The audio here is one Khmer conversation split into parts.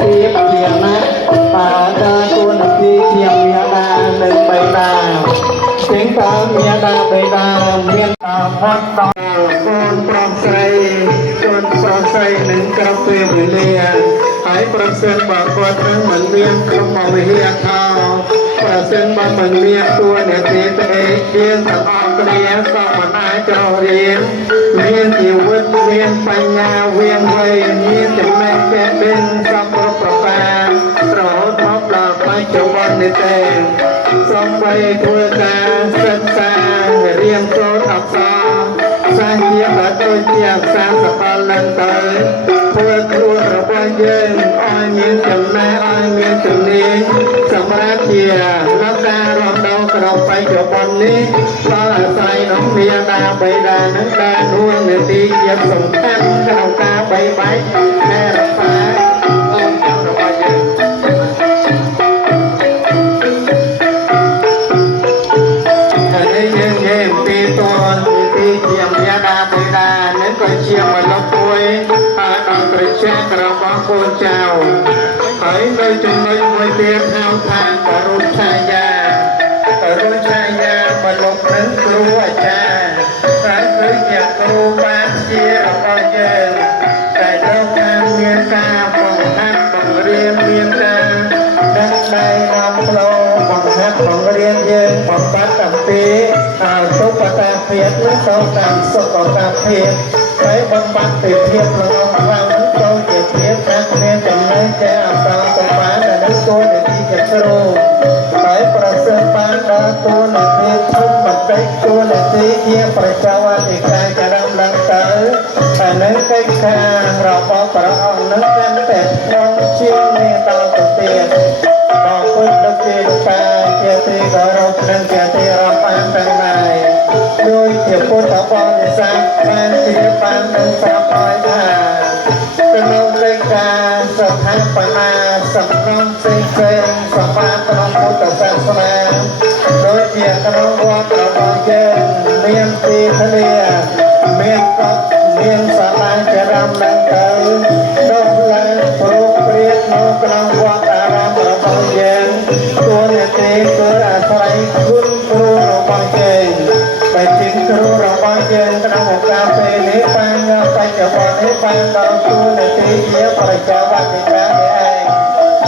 ពីជាណាដើរតួនាទីជាមាតានិងបិតាជាងតើមាតាបិតាមានផាត់ដល់កូនប្រុសស្រីនឹងគ្រប់ពេលវេលាហើយប្រសិនបើគាត់នឹងមិនមានក្រុមវិហារខោប្រសិនបើមិនមានតួនាទីទេយើងទាំងអស់គ្នាក៏មិនអាចចូលរៀនមានជីវិតមានបញ្ញាវាងវៃមានចំណេះចេះដឹងសម្រាប់ប្រការរហូតមកដល់បច្ចុប្បន្ននេះទេសូម្បីធ្វើការសិក្សារៀនសូត្រអក្សរសាស្ត្រជាបើដូចជាអក្សរសកលនឹងទៅធ្វើខ្លួនរបស់យើងឲ្យមានចំណេះឲ្យមានជំនាញសម្រាប់ជាលក្ខណៈរំដោក្នុងបច្ចុប្បន្ននេះដល់អាស្រ័យនឹងមាតាបិតានឹងដែលនួននាទីជាសំខាន់ក្នុងការបីបាច់ថែរក្សាអូនចៅរបស់យើងហើយយើងនិយាយអំពីតួនាទីជាមាតាបិតានឹងក៏ជាមលុបមួយដល់ប្រជារបស់កូនចៅហើយនៅចំណុចមួយទៀតហៅថាករុឆាយាមនុស្សនឹងគ្រូអាចារ្យហើយគឺជាគ្រូបានជារបស់យើងតែត្រូវការមានការបង្ហាត់បង្រៀនមានការដាក់ដៃនាំផ្លូវបង្ហាត់បង្រៀនយើងបំបត្តិអំពីសុខតាភាពនិងទៅតាមសុខតាភាពហើយបំបត្តិពីភាពល្អខ្លាំងទៅជាភាពថាមានចំណេះចេះអសរទៅបានដែលនឹងតួនាទីជាគ្រូហើយប្រសិនបានដល់តួនាទីធំបន្តិចតួនាទីជាប្រជាវត្តិការចរំឡើងទៅហើយនឹងកិច្ចការរបស់ព្រះអង្គនឹងកាន់តែក្នុងជាងនេះដល់ទៅទៀតដល់ពុទ្ធលោកជាលោកតាជាទីគោរពនិងជាទីរាប់អានទាំងឡាយដោយជាពុទ្ធបរិស័ទបានជាបាននឹងប្រាប់ឲ្យថាក្នុងកិច្ចការស្ថាបនាសំខាន់ផ្សេងសម្រាប់ក្នុងពុទ្ធសាសនាដូចជាក្នុងវត្តរបស់យើងមានទីធ្លាមានកុដិមានសាលាចរំឡើងទៅដល់ឡើងព្រោះព្រាតនៅក្នុងវត្តអារាមរបស់យើងតួនាទីគឺអាស្រ័យគុណគ្រូរបស់យើងតែជាគ្រូរបស់យើងក្នុងឱកាសពេលនេះបានបច្ចុប្បន្ននេះបានដល់តួនាទីជាប្រជាវត្តិការនេះឯង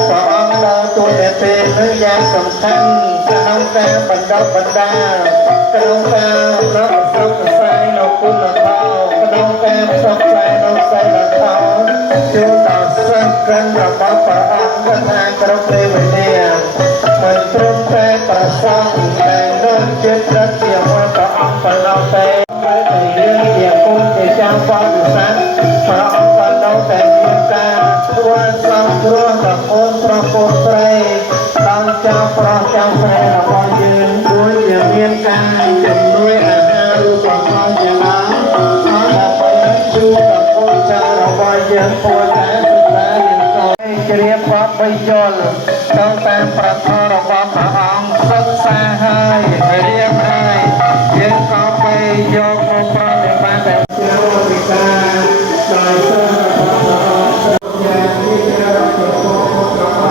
ព្រះអង្គដល់តួនាទីនេះយ៉ាងសំខាន់ក្នុងការបណ្ដុះបណ្ដាលក្នុងការប្រកបសុខផ្សាយនៅគុណធម៌ក្នុងការផ្សព្វផ្សាយនៅសីលធម៌ចូលដល់សិស្សកិនរបស់ព្រះអង្គថាគ្រប់ពេលវេលាមិនត្រឹមតែប្រសងតែនឹងចិត្តដឹកជាមួយព្រះអង្គប៉ុណ្ណោះទេពេលយើងជាគុណជាចាំបរិស័ទព្រះអង្គក៏នៅតែមានការធ្វើសំគ្រោះដល់កូនប្រុសកូនស្រីដល់ចៅប្រុសចៅស្រីរបស់យើងដូចជាមានការជំនួយអាហារឬក៏ផងជាដើមដើម្បីជួយដល់កូនចៅរបស់យើងពលតែសិក្សាយើងក៏ជ្រាបបទបីយល់ទៅតាមប្រធមរបស់ព្រះអង្គសិក្សាហើយរៀនហើយយើងក៏បីយកមកប្រតិបត្តិតែជាវិការដោយសិស្សរបស់ព្រះអង្គយ៉ាងទីការប្រកបរបស់ព្រះ